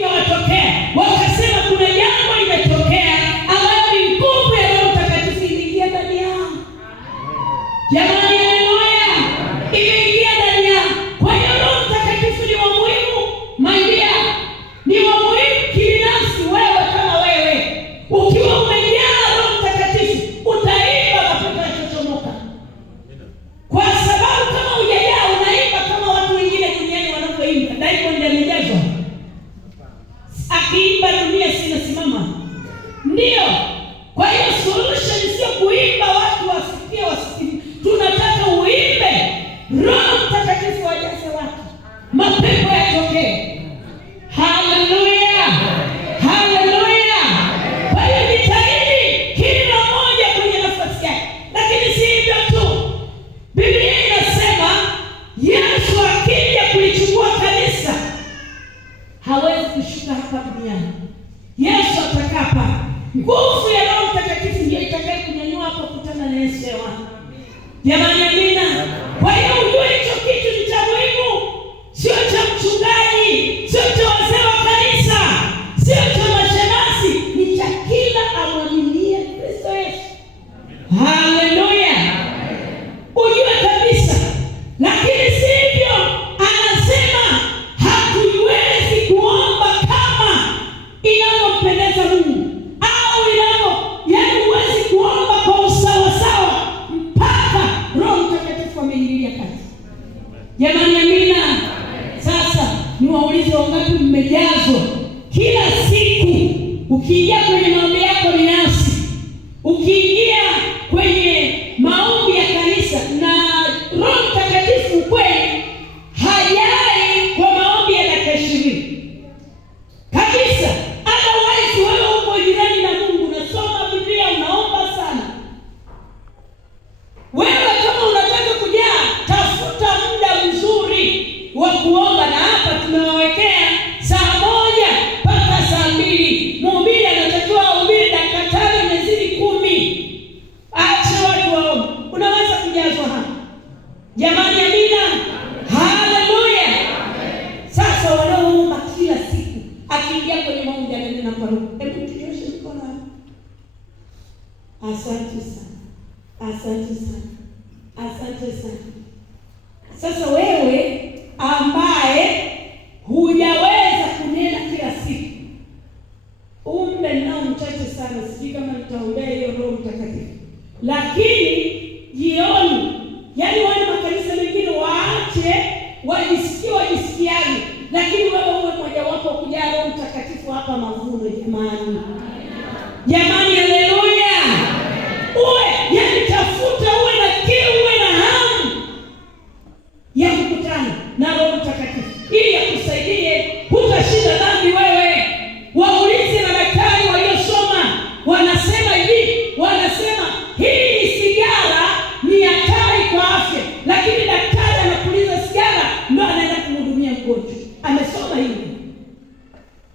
Watokea wakasema kuna jambo limetokea ambayo ni nguvu ya Roho Mtakatifu imeingia ndani yao. Jamani, haleluya, imeingia ndani yao. Kwa hiyo Roho Mtakatifu ni wa muhimu, maidia, ni wa muhimu kibinafsi. Wewe kama wewe ukiwa umejaa Roho Mtakatifu utaimba mapepo yachochomoka, kwa sababu kama hujajaa unaimba kama watu wengine duniani wanapoimba. Diamond amejazwa akiimba dunia sinasimama. Ndio. Kwa hiyo solution sio kuimba watu wasikie wasikie. Tunataka uimbe, Roho Mtakatifu ajaze watu, mapepo yatokee. Haleluya, haleluya. Kwa hiyo jitahidi kila mmoja kwenye nafasi yake. Lakini si hivyo tu, Biblia inasema Yesu akija kulichukua kanisa hawezi kushuka hapa duniani. Yesu atakaa hapa. Nguvu ya Roho Mtakatifu ndiyo itakaye kunyanyua hapa kukutana na Yesu hewani. Jamani, amina. Kwa hiyo ujue hicho kitu ni cha muhimu. Sio cha mchungaji, sio cha wazee wa kanisa, sio cha mashemasi, ni cha kila amwaminie Kristo Yesu. Haleluya. Ujue kabisa. Lakini sivyo, anasema hatuwezi kuomba kama inavyompendeza Mungu au yaani huwezi kuomba kwa usawasawa mpaka Roho Mtakatifu ameingilia kati. Jamani, amina. Sasa niwaulize, wangapi mmejazwa kila siku? Ukiingia kwenye maombi yako binafsi, ukiingia kwenye maombi ya kanisa, na Roho Mtakatifu kweli hajai kwa maombi ya dakika 20 kabisa. Otherwise wewe uko jirani na Mungu, unasoma Biblia, unaomba sana. Wewe kama unataka kujaa, tafuta muda mzuri wa kuomba, na hapa tunawawekea saa 1 mpaka saa 2. Mhubiri anatakiwa ahubiri dakika 5 imezidi 10. Acha watu waombe, unaweza kujazwa hapa. Jamani, amina. Haleluya. Sasa wanaoomba kila siku, akiingia kwenye maombi ananena kwa Roho. Hebu tunyoshe mikono. Asante sana. Asante sana. Asante sana. Sasa wewe ambaye hujaweza kunena kila siku, umbe nao mchache sana, sijui kama nitaombea hiyo Roho Mtakatifu. Lakini jioni, yaani wale makanisa mengine waache wajisikiaje, lakini wewe uwe mmoja wapo kujaa Roho Mtakatifu hapa mavuno. Jamani, jamani, haleluya. Uwe yaani tafuta, uwe na kiu, uwe na hamu ya kukutana na Roho Mtakatifu ili akusaidie. Hutashinda dhambi wewe. Waulize na daktari waliosoma, wanasema hivi, wanasema hii sigara ni hatari kwa afya, lakini daktari anapuliza sigara ndio anaenda kumhudumia mgonjwa. Amesoma hivi.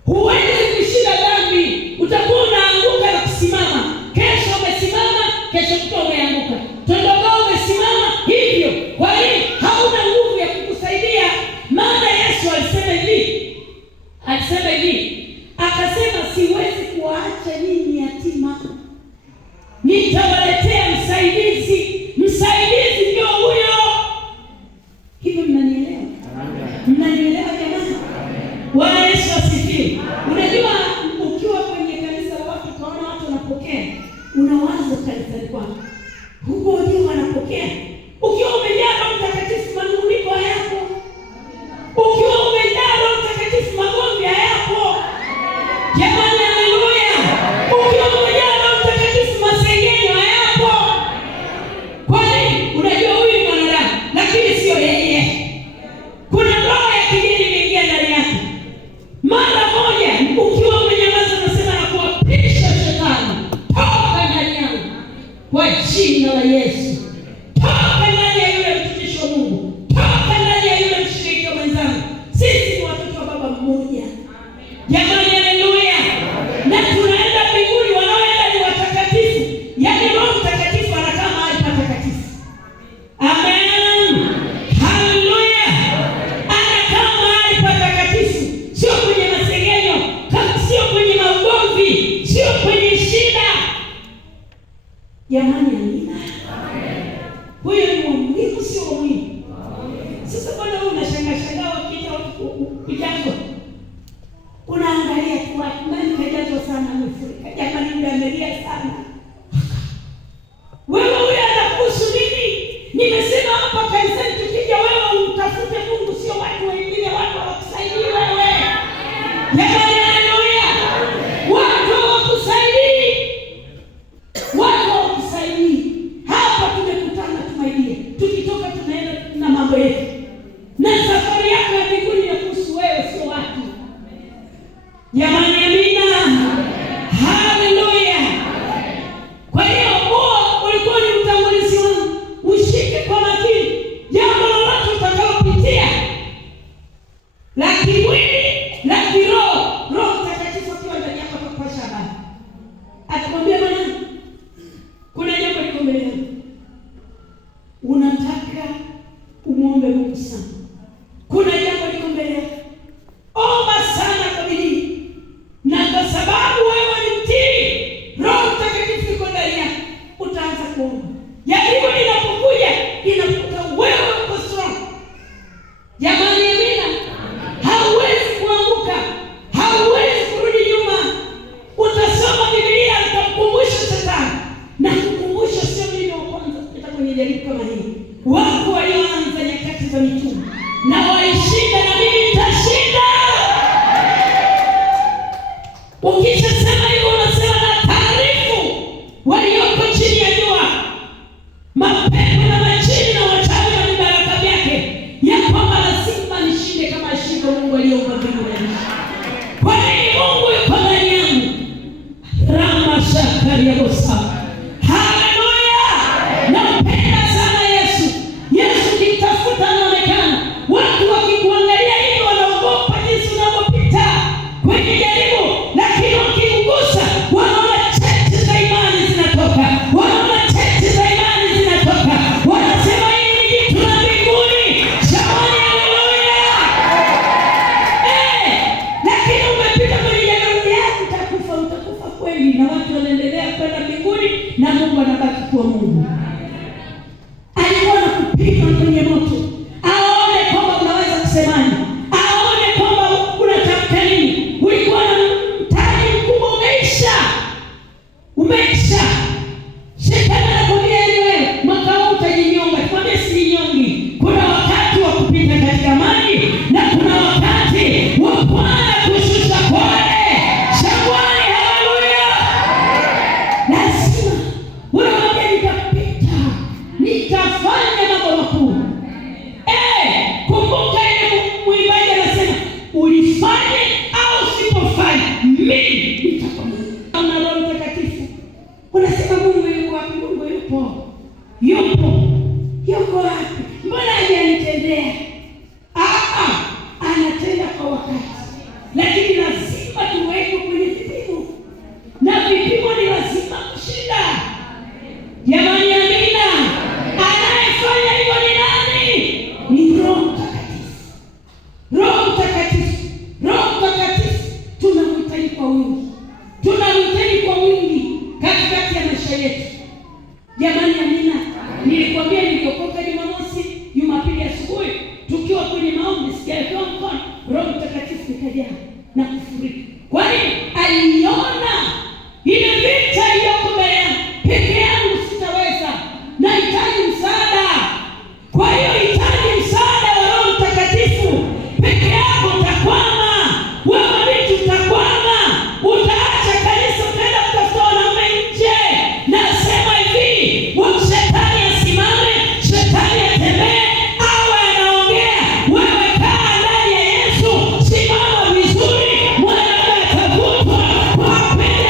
Huwezi kushinda dhambi, utakuwa unaanguka na kusimama. Kesho umesimama, kesho kutwa umeanguka. Tondoka umesimama hivyo. Kwa hiyo hauna nguvu ya kukusaidia. Maana Yesu alisema hivi, akasema siwezi kuwaacha nyinyi yatima, nitawaletea msaidizi. Msaidizi ndio huyo. Hivyo mnanielewa? Mnanielewa jamani? Bwana Yesu asifiwe. Unajua, ukiwa kwenye kanisa la watu ukaona watu wanapokea, unawaza kanisani kwako, huko ndio wanapokea. Ukiwa umejaa Roho Mtakatifu, manunguniko hayapo. Ukiwa umejaa Roho Mtakatifu, magomvi hayapo. Jamani, haleluya. Ukiwa umejaa Roho Mtakatifu, masengenyo hayapo. Kwa nini? Unajua huyu ni mwanadamu, lakini sio yeye. Kuna roho ya kigeni imeingia ndani yake. Mara moja ukiwa umenyamaza, unasema na kuapisha shetani, toka ndani yangu kwa jina la Yesu. Toka ndani ya yule mtumishi wa Mungu, toka ndani ya yule mshirika mwenzangu. Sisi ni watoto wa baba mmoja. Jamani, haleluya. Na tunaenda mbinguni, wanaoenda ni watakatifu. Yaani Roho Mtakatifu anakaa mahali patakatifu. Amen. Haleluya. Anakaa mahali patakatifu, sio kwenye masengenyo. Jamani, amina. Huyo ni muhimu, sio muhimu. Sasa bwana, wewe unashangaa wakija kujazwa, unaangalia tu watu nani kajazwa sana, amefurika. Jamani, ndio amelia sana. Wewe huyo anakuhusu nini? Nimesema hapa kanisani, tukija wewe utafute Mungu, sio watu wengine, watu wakusaidie wewe. Jamani, haleluya. Watu wakusaidie, watu wakusaidie. Hapa tumekutana tumaidie, tukitoka tunaenda na mambo yetu, na safari yako ya mbinguni inakuhusu wewe, sio watu. Jamani, amina. Haleluya. Kwa hiyo huo ulikuwa ni utangulizi wangu. Ushike kwa makini jambo lolote utakalopitia, la kimwili, la kiroho. Roho Mtakatifu akiwa ndani yako atakupasha habari, atakwambia bwana, kuna jambo liko mbele yako, unataka umuombe Mungu sana. Kuna jambo liko mbele yako, omba sana kwa bidii, na kwa sababu wewe ni mtii, Roho Mtakatifu yuko ndani yako, utaanza kuomba. Jaribu linapokuja inakuta wewe uko strong. Jamani, amina. Hauwezi kuanguka, hauwezi kurudi nyuma. Utasoma Biblia, utakukumbusha Shetani, na kukumbusha sio mimi wa kwanza kupita kwenye jaribu kama hili. Wako walioanza nyakati za mitume na walishinda, na mimi nitashinda. Ukishasema hivyo unasema na taarifu walioko chini ya jua, mapepo na majini na wachawi na vibaraka vyake, ya kwamba lazima nishinde kama ashinda Mungu aliyeumba mbingu na nchi. Kwa nini? Mungu yuko ndani yangu. Rama shakari ya bosa. Haleluya. Nampenda sana Yesu. Yesu kitafuta anaonekana. Watu wakikuangalia hivi wanaogopa jinsi unavyopita kwenye jaribu, lakini wakikugusa wanaona cheti za imani zinatoka, wanaona cheti za imani zinatoka, wanasema hili ni jitu la mbinguni. Jamani, haleluya. Lakini umepita kwenye jaribu yako, utakufa kweli, na watu wanaendelea kwenda mbinguni na Mungu anabaki kuwa Mungu. Alikuwa anakupima kwenye moto, aone kwamba unaweza kusemani, aone kwamba unatamka nini. Ulikuwa na mtaji mkubwa, umeisha. Shetani anakwambia wewe mwaka huu utajinyonga. Tukwambia sijinyongi. Kuna wakati wa kupita katika maji, na kuna wakati wa Bwana kushusha kwale shangwani. Haleluya. Lazima unamwambia nitapita, nitafanya mambo makuu. Kumbuka ile mwimbaji anasema, ulifanye au usipofanya, mimi nitakwambia. Una Roho Mtakatifu, unasema Mungu yuko wapi? Mungu yuko wapi? Mbona hajanitendea? Anatenda kwa wakati, lakini lazima tuweke kwenye vipimo, na vipimo ni lazima kushinda. Jamani, amina. Anayefanya hivyo ni nani? Ni Roho Mtakatifu. Roho Mtakatifu, Roho Mtakatifu tunamhitaji kwa wingi, tunamhitaji kwa wingi katikati ya maisha yetu. Jamani, amina. Nilikwambia niliokoka Jumamosi, Jumapili asubuhi tukiwa kwenye maombi, sijawekewa mkono, Roho Mtakatifu nikajaa na kufurika. Kwa nini? Aliona ile vita iliyoko mbele yangu. Peke yangu sitaweza, nahitaji msaada. Kwa hiyo hitaji msaada wa Roho Mtakatifu. Peke yako utakwama, wewe vitu utakwama, utaacha kanisa, utaenda kutafuta wanaume nje. Nasema hivi, shetani asimame, shetani atembee, awe anaongea, wewe kaa ndani ya Yesu, simama vizuri, mwanadamu atavutwa kwa pende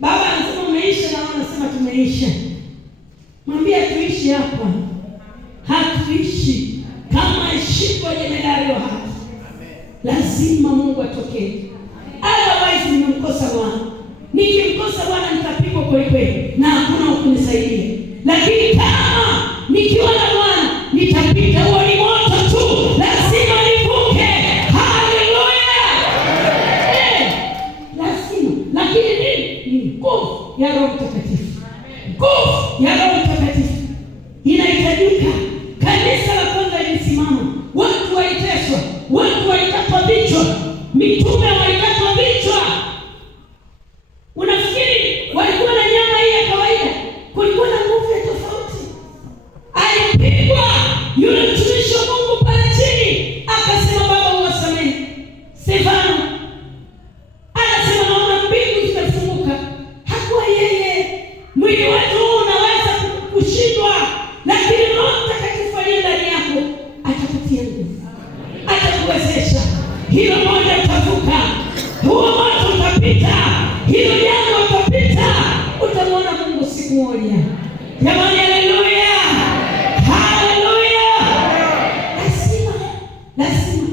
Baba anasema umeisha na wanasema tumeisha. Mwambie tuishi hapa. Hatuishi kama ishiko jemedari wa hapa. Lazima Mungu atokee. Otherwise nimemkosa Bwana. Nikimkosa Bwana nitapigwa kweli kweli na hakuna kunisaidia. Lakini kama nikiwa na Bwana nitapita huo ni moto tu. Lazima nivuke. Haleluya. Lazima. Lakini ni nguvu ya Roho Mtakatifu. Nguvu ya Roho Mtakatifu inahitajika. Kanisa la kwanza lilisimama, watu waliteswa, watu walikatwa vichwa, mitume walikatwa vichwa. Unafikiri walikuwa na nyama hii ya kawaida? Kulikuwa na nguvu ya tofauti. Alipigwa yule mtumishi wa Mungu pale chini, akasema Baba uwasamehe. Stefano anasema naona mbingu zimefunguka. Hakuwa yeye. Mwili wetu unaweza kushindwa, lakini Roho Mtakatifu aliye ndani yako atakutia nguvu, atakuwezesha. Hilo moja utavuka, huo moto utapita, hilo jambo utapita, utamwona Mungu siku moja. Jamani, haleluya, haleluya. Lazima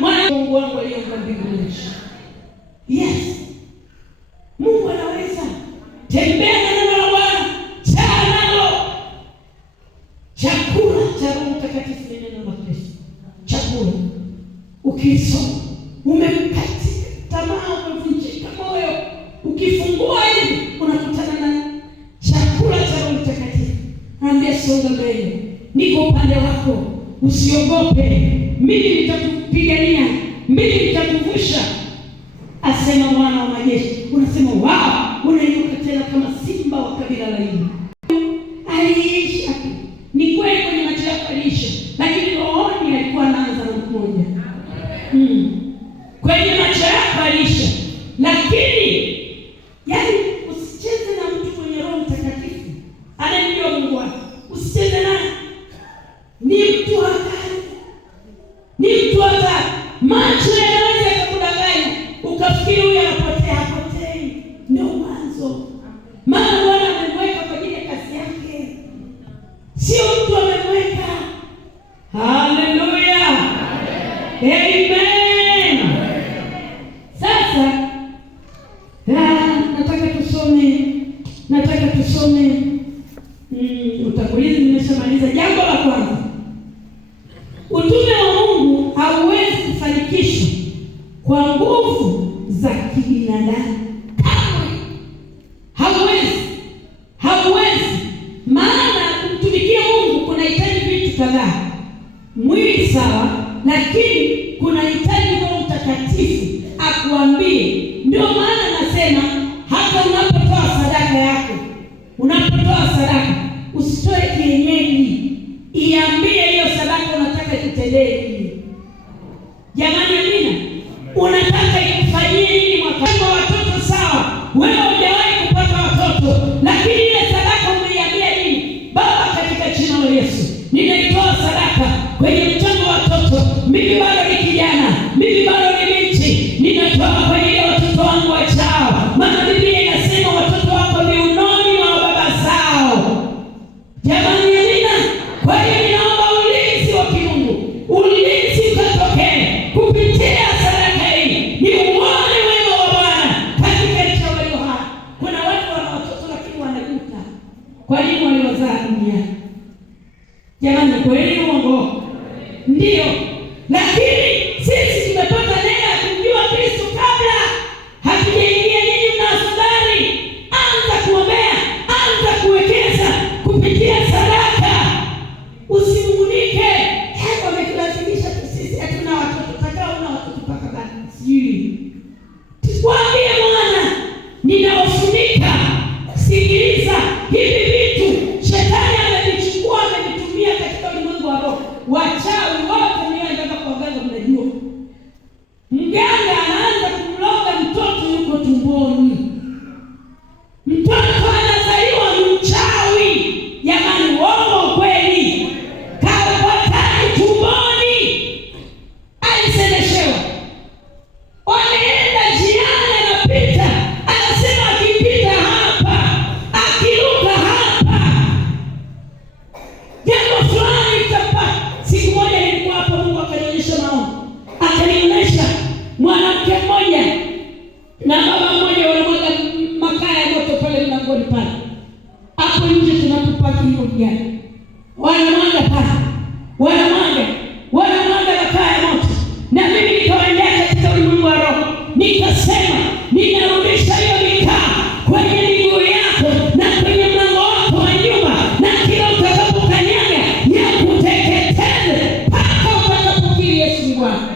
mwana Mungu wangu aliyeumba mbingu na nchi. Yes, Mungu anaweza. Tembea na neno la Bwana, chaa nalo. Chakula cha Roho Mtakatifu ni neno la Kristo. Chakula ukisoma umekatika tamaa, umevunjika moyo, ukifungua hivi unakutana na chakula cha Roho Mtakatifu. Naambia songa mbele, niko upande wako, usiogope, mimi nitakupigania, mimi nitakuvusha, asema Bwana wa majeshi. Unasema wow, unainuka tena kama simba wa kabila la Yuda. Aliisha. Ni kweli kwenye macho yako aliisha, lakini rohoni alikuwa anaanza na mmoja. Kwenye macho yako aliisha, lakini yani usicheze na mtu mwenye Roho Mtakatifu. Anamjua Mungu wako. Usicheze naye. Ni mtu hatari. Ni mtu hatari. Macho yanaweza yakakudanganya ukafikiri huyu anapotea. Hapotei. Ndio mwanzo. Maana Bwana amemweka kwa ajili ya kazi yake, sio mtu amemweka. Haleluya, amen. Sasa nataka tusome utangulizi. Nimeshamaliza. Jambo la kwanza, utume wa Mungu hauwezi kufanikishwa kwa nguvu za kibinadamu. Hauwezi. Maana kumtumikia Mungu kunahitaji vitu kadhaa. Mwili sawa, lakini kunahitaji Roho Mtakatifu akuambie. Ndio maana nasema hata unapotoa sadaka yako, usitoe kienyeji. Iambie hiyo sadaka unataka ikutendee nini. Jamani, amina. Unataka ikufanyie nini mwaka? Watoto sawa, wewe hujawahi kupata watoto, lakini ile sadaka umeiambia nini? Baba, katika jina la Yesu ninaitoa sadaka kwenye mchango wa watoto. Mimi bado ni kijana, mimi bado ni binti, ninatoa kwa ajili ya watoto wangu wachao. Maana Biblia inasema watoto wako viunoni mwa baba zao. pale. Hapo nje tunapopaki hiyo gari. Wanamwaga pale. Wanamwaga makaa ya moto. Na mimi nikawaendea katika ulimwengu wa roho. Nikasema, ninarudisha hiyo mikaa kwenye miguu yako na kwenye mlango wako wa nyumba, na kila utakapokanyaga ya kuteketeze mpaka utakapokiri Yesu ni Bwana.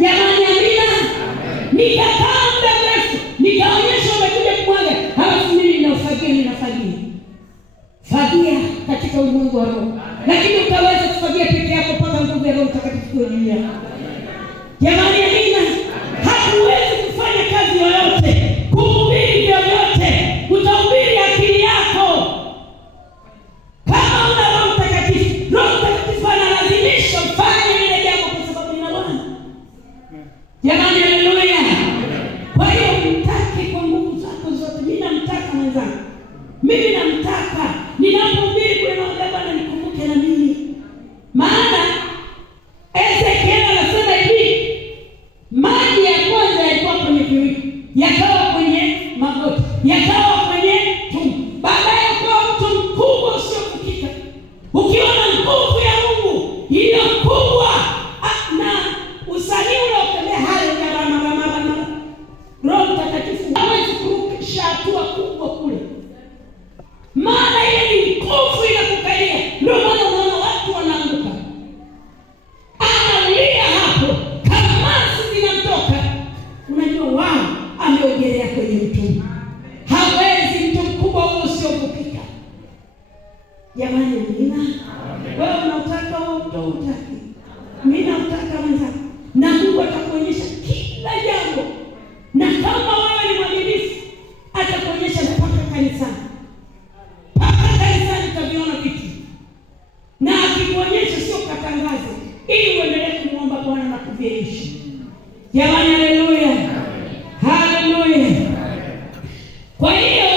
Jamani, amina. Nikakaa muda mrefu, nikaonyesha wamekuja kumwaga. Halafu mimi ninafagia katika ulimwengu wa roho. Lakini utaweza kufagia peke yako mpaka nguvu ya Roho Mtakatifu juu yako. Jamani, amina. Hatuwezi kufanya kazi yoyote, kuhubiri vyovyote, utahubiri akili yako. Kama una Roho Mtakatifu, Roho Mtakatifu analazimisha ufanye ile jambo kwa sababu ni Bwana. Jamani, haleluya. Kwa hiyo mtake kwa nguvu zako zote. Mimi namtaka mwenzangu. Mimi namtaka. Ninapohubiri kule na Bwana nikumbuke na mimi. Maana Ezekiel anasema hivi, maji ya kwanza yalikuwa kwenye viwiko, yakawa kwenye magoti, yakawa kwenye tumbo. Baadaye ukawa mto mkubwa usiofukika. Ukiwa na nguvu ya Mungu iliyo kubwa na usanii unaotembea hayo na Roho Mtakatifu hawezi kurukisha hatua kubwa kule. Maana ile ni nguvu inakukalia. Ndio maana unaona watu wanaanguka. Analia hapo, kamasi zinamtoka. Unajua wao ameogelea kwenye mto. Hawezi mto mkubwa huo usiovukika. Jamani, amina. Wewe unataka au utaki? Mimi nataka mwenzangu. Na Mungu atakuonyesha kila jambo. Na kama wewe ni mwaminifu, atakuonyesha mpaka kanisani. Mpaka kanisani utaviona vitu. Na akikuonyesha sio katangaze, ili uendelee kumuomba Bwana na kuviishi. Jamani, haleluya. Haleluya. Kwa hiyo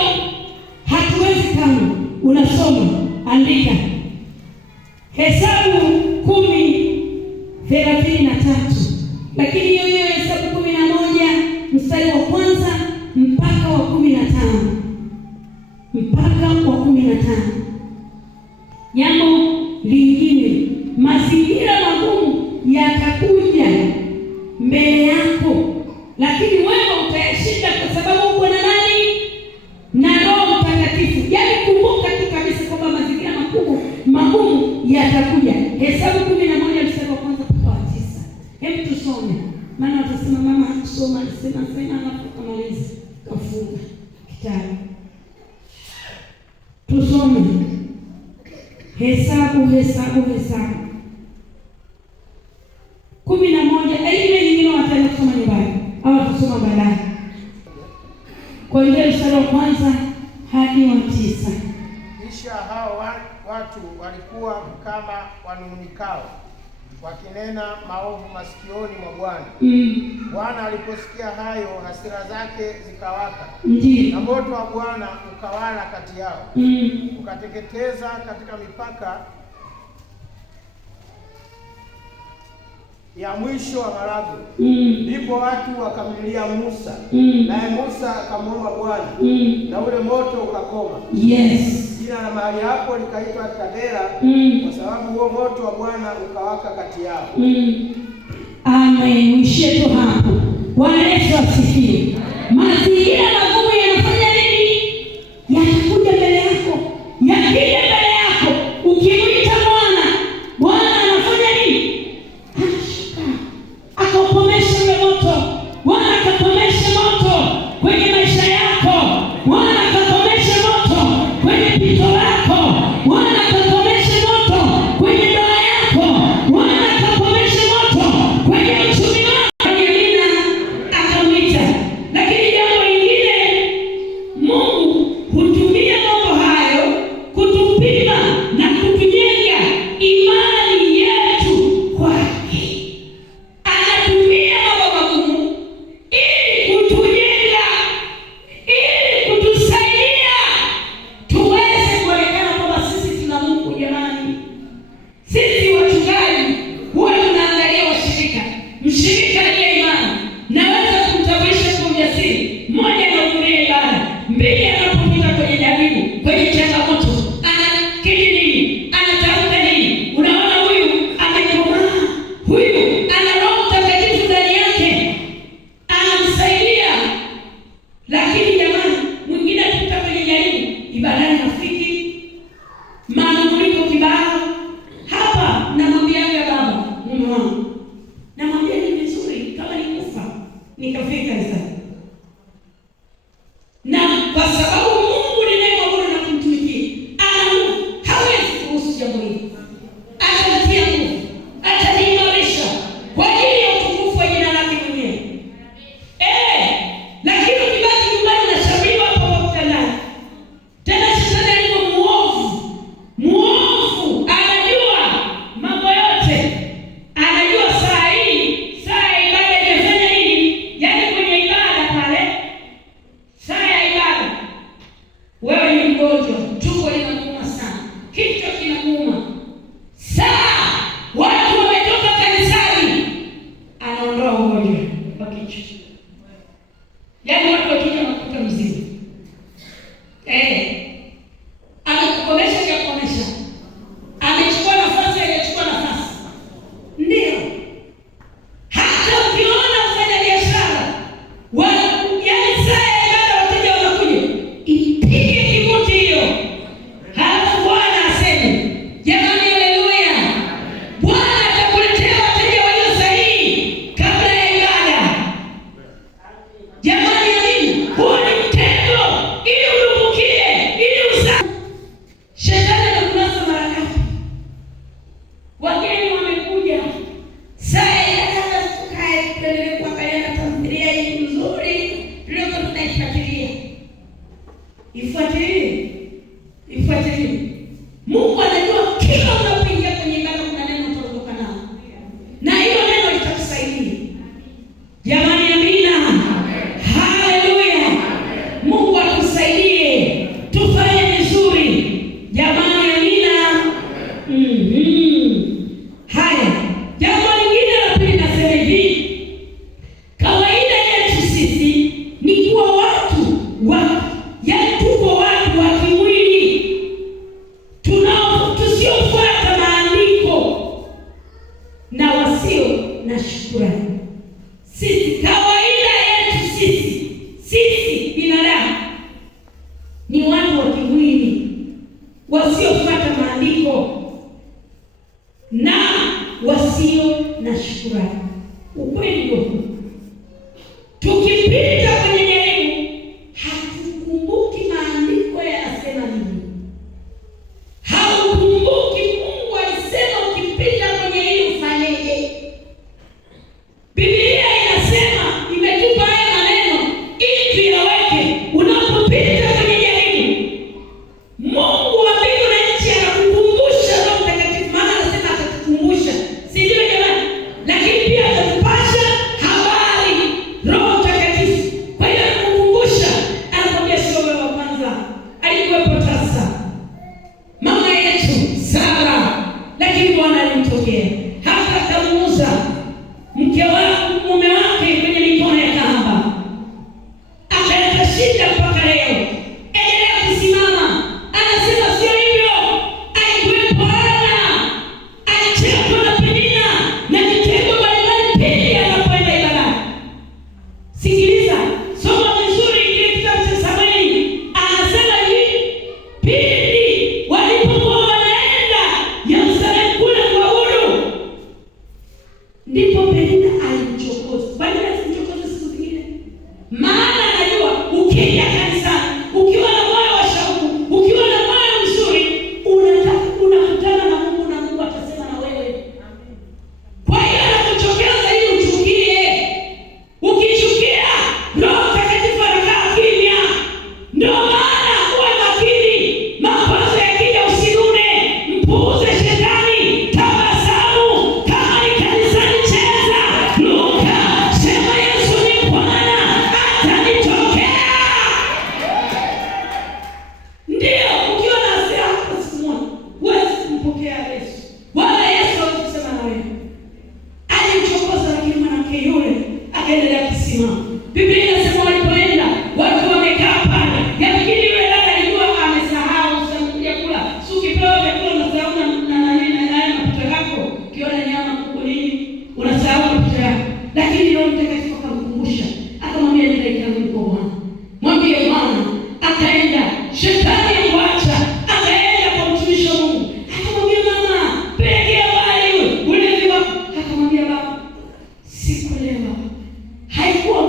hatuwezi kama unasoma, andika Hesabu 10:33. Lakini hiyo Hesabu 11 mstari wa kwanza mpaka wa 15. Mpaka wa 15. Jambo lingine, mazingira magumu yatakuja mbele yako, lakini wewe utayashinda kwa sababu uko na nani? Na Roho Mtakatifu. Yaani kumbuka tu kabisa kwamba mazingira magumu yatakuja. Hesabu 11 mstari wa kwanza mpaka wa 9. Hebu tusome. Maana watasema mama hakusoma, alisema anamaliza kafunga kitabu. Tusome. Hesabu 11. Ile nyingine wataenda kusoma nyumbani au tusoma baadaye. Kwa ile mstari wa kwanza hadi wa 9. Kisha hao watu walikuwa kama wanung'unikao, wakinena maovu masikioni mwa Bwana. Bwana aliposikia hayo, hasira zake zikawaka. Na moto wa Bwana ukawala kati yao. Ukateketeza katika mipaka ya mwisho wa Marago. Ndipo watu wakamlilia Musa. Naye Musa akamwomba Bwana. Na ule moto ukakoma. Yes. Jina la mahali hapo likaitwa Tabera, kwa sababu huo moto wa Bwana ukawaka kati yao. Amen. Mwishe tu hapo. Bwana Yesu asifiwe. Mazingira magumu yanafanya nini? Yatakuja mbele yako. Yakija mbele yako, ukimwita Bwana anafanya nini? Anashuka. Akapomesha ule moto. Bwana akapomesha moto kwenye maisha yako. Bwana akapomesha moto kwenye pito lako. Bwana akapomesha moto kwenye ndoa yako. Bwana akapomesha moto kwenye uchumi wako. Akamwita. Lakini jambo lingine nikafika kanisani. Na kwa sababu Mungu ninayemwabudu na kumtumikia hawezi kuhusu jambo hili. Atanitia nguvu, ataniimarisha kwa ajili ya utukufu wa jina lake mwenyewe. Lakini ukibaki nyumbani na shabiwa hapo kwa kitandani. Tena shetani alivyo muovu, anajua mambo yote. Anajua saa ya ibada imefanya nini? Yaani kwenye ibada pale, saa ya ibada wewe ni mgonjwa, tumbo linakuuma sana, kichwa kinakuuma. Saa watu wametoka kanisani, anaondoa ugonjwa wa kichwa. Yaani watu wakija wanakuta mzima. Amekukomesha hajakomesha. Amechukua nafasi hajachukua nafasi. Ndio. Hata ukiona mfanya biashara, yaani saa ya ibada wateja wanakuja, ipige kimuti hiyo. Halafu Bwana aseme, jamani, haleluya. Bwana atakuletea wateja walio sahihi kabla ya ibada. Jamani, amini. Huo ni mtego ili udubukie, ili usa. Shetani anakunasa mara ngapi? Wageni wamekuja, saa ya ibada tukae tuendelee kuangalia na tamthilia hii nzuri tuliokuwa tunaifuatilia. Ifuatilie. Mungu anajua kila unapoingia kwenye ibada kuna neno utaondoka nalo. Na hilo neno litakusaidia. Jamani, amina. Haleluya. Mungu atusaidie tufanye vizuri. Jamani, amina. Haya. Jambo lingine la pili nasema hivi. Kawaida yetu sisi ni kuwa watu tuko watu wa kimwili. Tusiofuata maandiko na wasio na shukrani. Sisi kawaida yetu sisi binadamu ni watu wa kimwili, wasiofuata maandiko na wasio na shukrani. Ukweli ndio tukipita kwenye jaribu hatukumbuki maandiko yanasema nini. Haukumbuki Mungu alisema ukipita kwenye hili ufanyeje. Biblia inasema, imetupa haya maneno ili tuyaweke. Unapopita kwenye jaribu, Mungu wa mbingu na nchi anakukumbusha. Roho Mtakatifu, maana anasema atatukumbusha, si ndio jamani? Lakini pia atatupasha habari, Roho Mtakatifu. Kwa hiyo anakukumbusha, anakwambia sio wewe wa kwanza. Alikuwepo tasa mama yetu Sara, lakini Bwana alimtokea hata akamuuza mume wake kwenye mikono ya kahaba, akaleta shida mpaka leo. Endelea kusimama. Anasema sio hivyo. Alikuwepo Ana, alichekwa na Penina na mitego mbalimbali pindi anapoenda ibadani. Sikiliza, soma vizuri kile kitabu cha Samueli. Anasema hivi, pindi walipokuwa wanaenda Yerusalemu kule kuabudu, ndipo Penina alimchokoza. Kwa nini asimchokoze siku zingine? Maana anajua ukija kanisani, ukiwa na moyo wa shauku, ukiwa na moyo mzuri, unakutana na Mungu na Mungu atasema na wewe. Kwa hiyo anakuchokeza ili uchukie. Ukichukia, Roho Mtakatifu anakaa kimya. Ndio maana uwe makini. Mawazo yakija usinune, mpuuze shetani, tabasamu. Kama ni kanisani, cheza, luka, sema Yesu ni Bwana, atanitokea. Ndio, ukiwa na hasira hata siku moja, huwezi kumpokea Yesu. Wala Yesu hawezi kusema na wewe. Alimchokoza, lakini mwanamke yule akaendelea kusimama. Biblia inasema walipoenda, watu wamekaa pale. Yafikiri yule dada alijua amesahau chakula. Si ukipewa vyakula unasahau na mafuta yako. Ukiona nyama kuku nini, unasahau mafuta yako. Lakini Roho Mtakatifu akamkumbusha. Akamwambia nenda ikanuni kwa Bwana. Mwambie Bwana. Akaenda. Shetani akamwacha. Akaenda kwa mtumishi wa Mungu. Akamwambia mama, pelekea wali ulevi wako. Akamwambia baba, sikuelewa. Haikuwa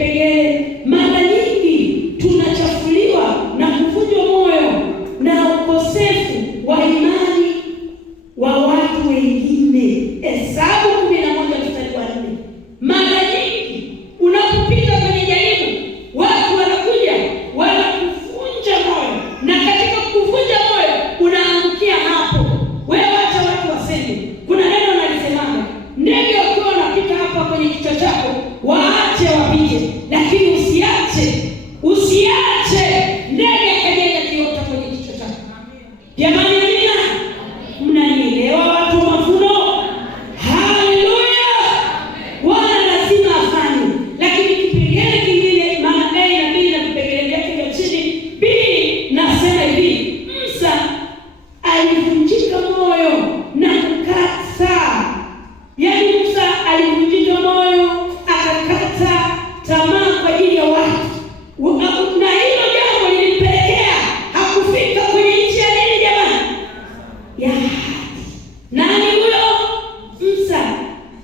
kipengele, mara nyingi tunachafuliwa na kuvunjwa moyo na ukosefu wa imani wa watu wengine. Hesabu 11:4. Mara nyingi unapopita kwenye jaribu, watu wanakuja wanakuvunja moyo, na katika kuvunja moyo unaangukia hapo. Wewe acha watu waseme. Kuna neno nalisemanga, ndege wakiwa wanapita hapa kwenye kichwa chako, waache wapite, lakini usiache ndege akajenga kiota kwenye kichwa chako. Jamani, amina. Mnanielewa watu wa mavuno? Haleluya. Bwana lazima afanye. Lakini kipengele kingine, maana A na B na vipengele vyake vya chini, B nasema hivi, Musa alivunjika moyo na kukata. Yaani Musa alivunjika moyo akakata tamaa kwa ajili ya watu. Na hilo jambo lilipelekea hakufika kwenye nchi ya nini jamani? Ya nani huyo? Musa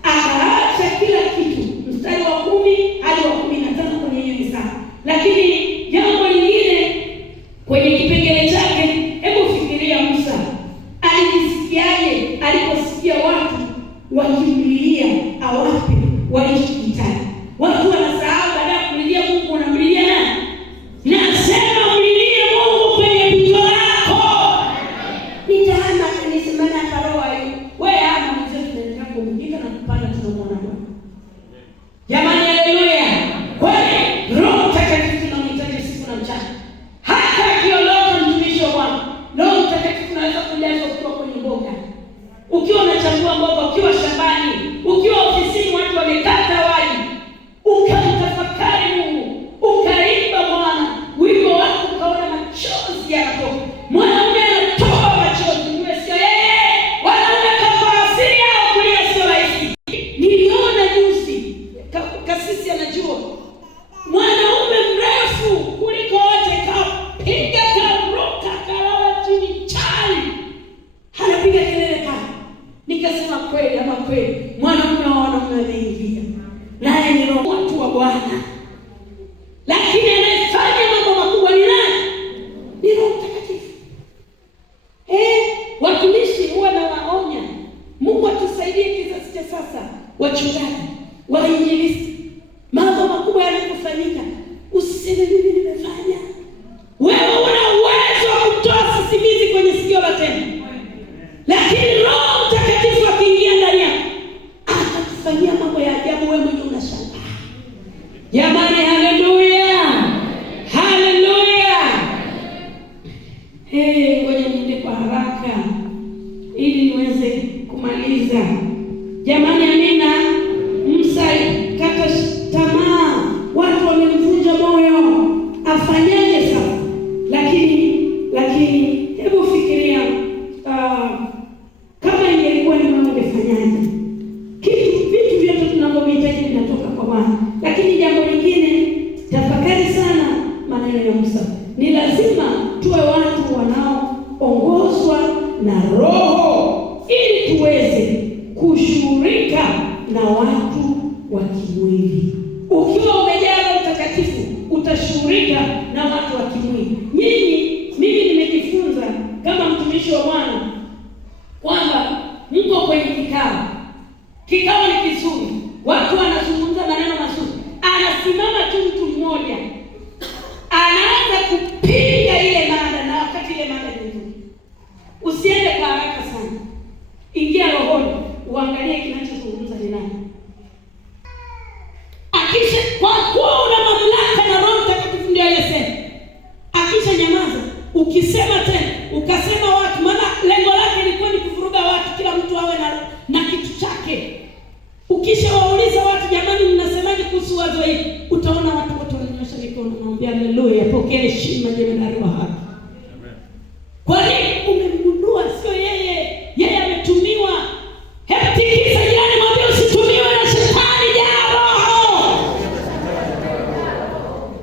akaacha kila kitu. Mstari wa 10 hadi wa 15 kwenye hiyo Isaya. Lakini jambo lingine kwenye kipengele chake, hebu fikiria Musa alijisikiaje aliposikia watu wakimlilia awape walichokitaka. Watu wanasahau, baada ya kulilia Mungu unamlilia nani? Nasema mlilie Mungu kwenye pito lako. Nitaama kanisema na karoa hiyo. Wewe ama mzee tunaendelea kumjika na kupanda tunamwona Bwana. Jamani, haleluya. Kwani Roho Mtakatifu tunamhitaji siku na mchana. Hata akiondoka mtumishi wa Bwana, Roho Mtakatifu anaweza kujaza ukiwa kwenye mboga, ukiwa unachambua mboga, ukiwa shambani, ukiwa ofisini watu wamekata waji, ukamtafakari Mungu, ukaimba Bwana wimbo wako, ukaona machozi yanatoka. Mwanaume anatoa machozi, niwe sio yeye. Wanaume kama asili yao kulia sio rahisi. Niliona juzi, kasisi anajua, mwanaume mrefu kuliko wote kapiga karuka kalala chini chali, anapiga kelele pale. Nikasema kweli ama kweli, mwanaume wa wanaume ameingia, naye ni Roho watu wa Bwana. Lakini anayefanya mambo makubwa ni nani? Ni Roho Mtakatifu. Watumishi huwa nawaonya, Mungu atusaidie kizazi cha sasa, wachungaji, wainjilisti, mambo makubwa yanapofanyika usiseme mimi nimefanya. Wewe una uwezo wa kutoa sisimizi kwenye sikio la tembo, lakini Roho Mtakatifu akiingia ndani yako atakufanyia mambo ya ajabu, wewe mwenyewe unashangaa. Jamani, haleluya. Haleluya. Ngoja niende kwa haraka ili niweze kumaliza. Jamani, amina. Musa kata tamaa, watu wamemvunja moyo, afanyaje sasa? Lakini hebu fikiria, kama ingekuwa ni mama angefanyaje? Vitu vyote tunavyohitaji vinatoka kwa Bwana. Lakini jambo lingine, tafakari sana maneno ya Musa. Ni lazima tuwe watu wanaoongozwa na Roho ili tuweze kushughulika na watu wa kimwili. Ukiwa umejaa Roho Mtakatifu utashughulika na watu wa kimwili. Mimi nimejifunza kama mtumishi wa Bwana kwamba mko kwenye kikao ni kizuri, watu wanazungumza maneno mazuri, anasimama tu mtu mmoja anaanza kupinga ile mada, na wakati ile mada ni nzuri. Usiende kwa haraka sana, ingia rohoni, uangalie kinachozungumza ni nani. Akisha kwa kuwa una mamlaka na Roho Mtakatifu ndio yesema, akisha nyamaza, ukisema tena ukasema watu, maana lengo lake lilikuwa ni kuvuruga watu, kila mtu awe na kitu chake. Ukisha wauliza watu, jamani mnasemaje kuhusu wazo hili, utaona watu wote wananyosha mikono na kuambia haleluya, pokea heshima jemadari wa haki. Kwa nini? Umemgundua sio yeye ametumiwa. Hebu tikisa jirani, mwambie usitumiwe na shetani, jaa Roho.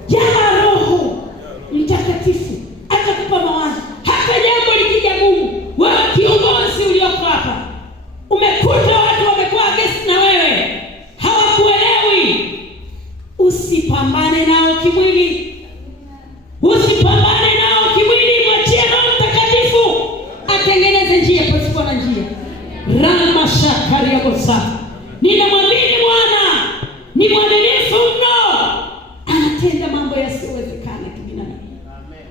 Jaa Roho Mtakatifu atakupa mawazo. Hata jambo likija gumu, wewe kiongozi ulioko hapa, umekuta watu wamekuwa against na wewe, hawakuelewi, usipambane. Ninamwamini Bwana ni mwaminifu mno, anatenda mambo yasiyowezekana kibinadamu,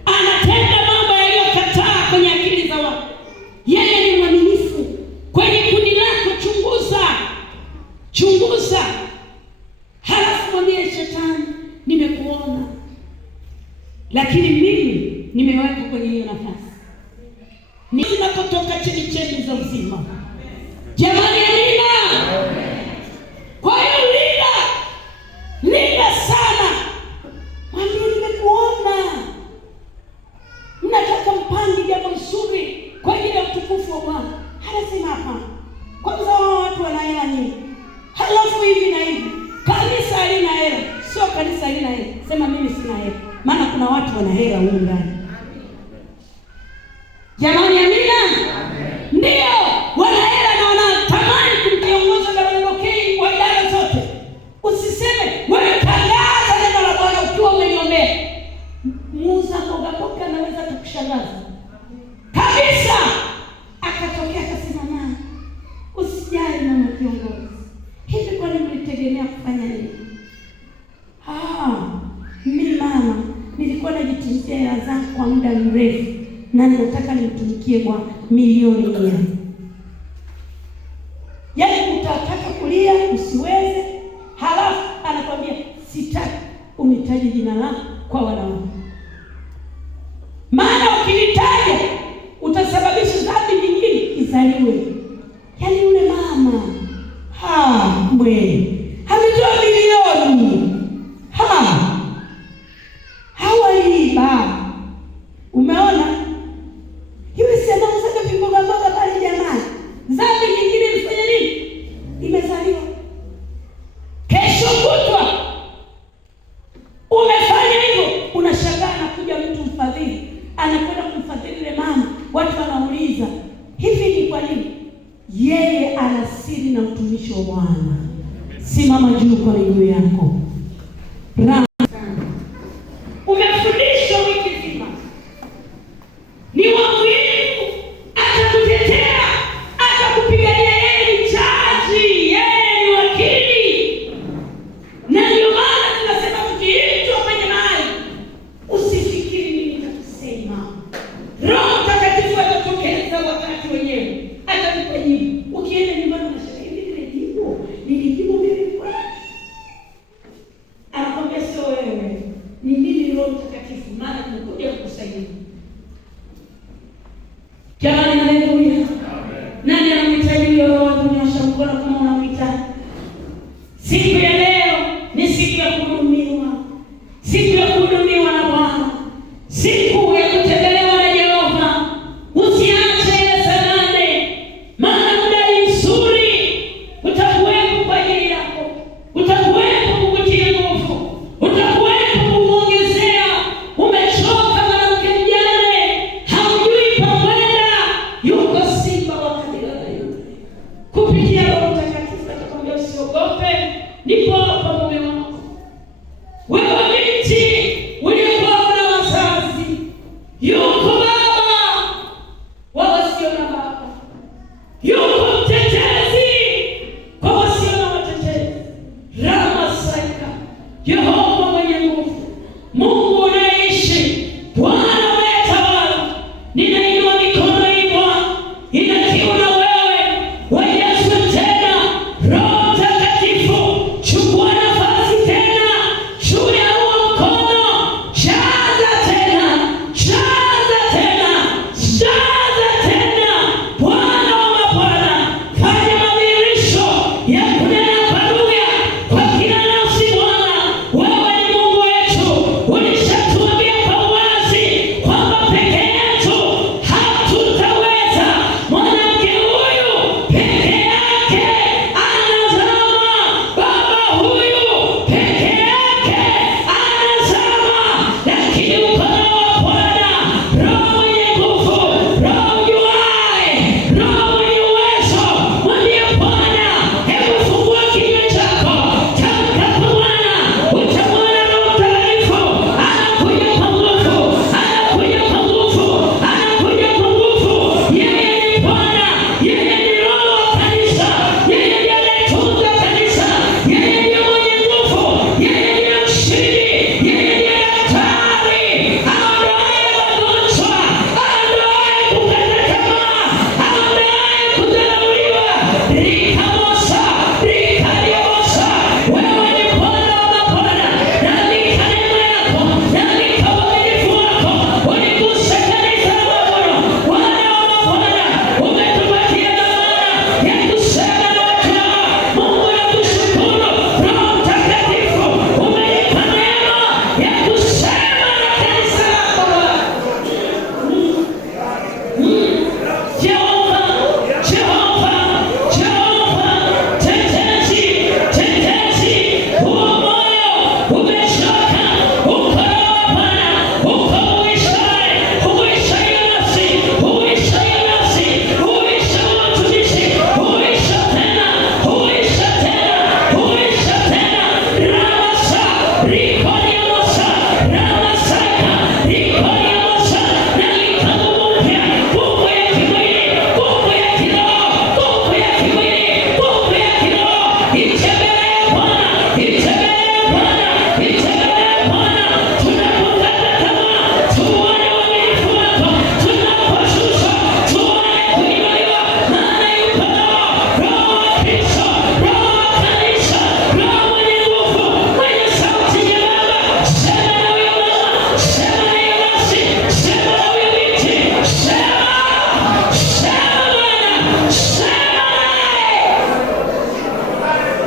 anatenda mambo yaliyokataa kwenye akili za watu. Yeye ni mwaminifu. Kwenye kundi lako chunguza, halafu mwambie Shetani, nimekuona, lakini mimi nimeweka kwenye hiyo nafasi. Ninapotoka chemichemi za uzima. Jamani, amina. Kwa hiyo linda sana. Mwambie nimekuona. Mnataka mpange jambo zuri kwa ajili ya utukufu wa Bwana. Anasema hapana. Kwanza wao watu wanayana nini? Halafu hivi na hivi. Kanisa halina hela. Sio kanisa halina hela. Sema mimi sina hela. Maana kuna watu wana hela huko ndani. Jamani, amina. Ndio, wana hela na wanatamani kumkiongoza Gabalokei kwa idara zote. Usiseme wewe tangaza neno la Bwana ukiwa umeniombea. Muuza mboga anaweza kukushangaza kabisa. Akatokea akasema, mama, usijali mama kiongozi. Hivi kwani mlitegemea kufanya nini? Mimi mama, nilikuwa najitunzia hela zangu kwa muda mrefu na ninataka nimtumikie Bwana milioni 100. Yaani utataka kulia usiweze, halafu anakwambia sitaki unitaje jina lako kwa wanawake. Maana ukilitaja utasababisha dhambi nyingine izaliwe. Yaani yule mama ametoa milioni hawaiba. Umeona? Hiyo si anauza viboga mboga pale jamani. Dhambi nyingine ilifanya nini? Imezaliwa. Kesho kutwa umefanya hivyo, unashangaa anakuja mtu mfadhili, anakwenda kumfadhili ile mama. Watu wanauliza, hivi ni kwa nini? Yeye ana siri na mtumishi wa Bwana. Simama juu kwa miguu yako. Umefundishwa wiki nzima. Ni wa muhimu, atakutetea, atakupigania. Yeye ni jaji, yeye ni wakili. Na ndio maana tunasema ukiitwa kwenye mahali, usifikiri mimi nitakusema. Roho Mtakatifu atatokeza wakati wenyewe, atakupa jibu. Ukienda nyumbani unasema hivi, nilijibu mimi kweli? Anakwambia sio wewe, ni mimi Roho Mtakatifu, maana nimekuja kukusaidia. Jamani, haleluya. Nani anamhitaji huyo Roho? Kunyosha mkono kama unamhitaji. Siku ya leo ni siku ya kuhudumiwa. Siku ya kuhudumiwa na Bwana. Siku ya kutembelewa na Yehova. Usiache ile saa 8. Maana muda ni mzuri. Utakuwepo kwa ajili yako. Utakuwepo kukutia nguvu. Utakuwepo kukuongezea. Umechoka mwanamke mjane, haujui pa kwenda. Yuko Simba wa kabila la Yuda. Kupitia Roho Mtakatifu atakwambia usiogope. Ndipo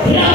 Roho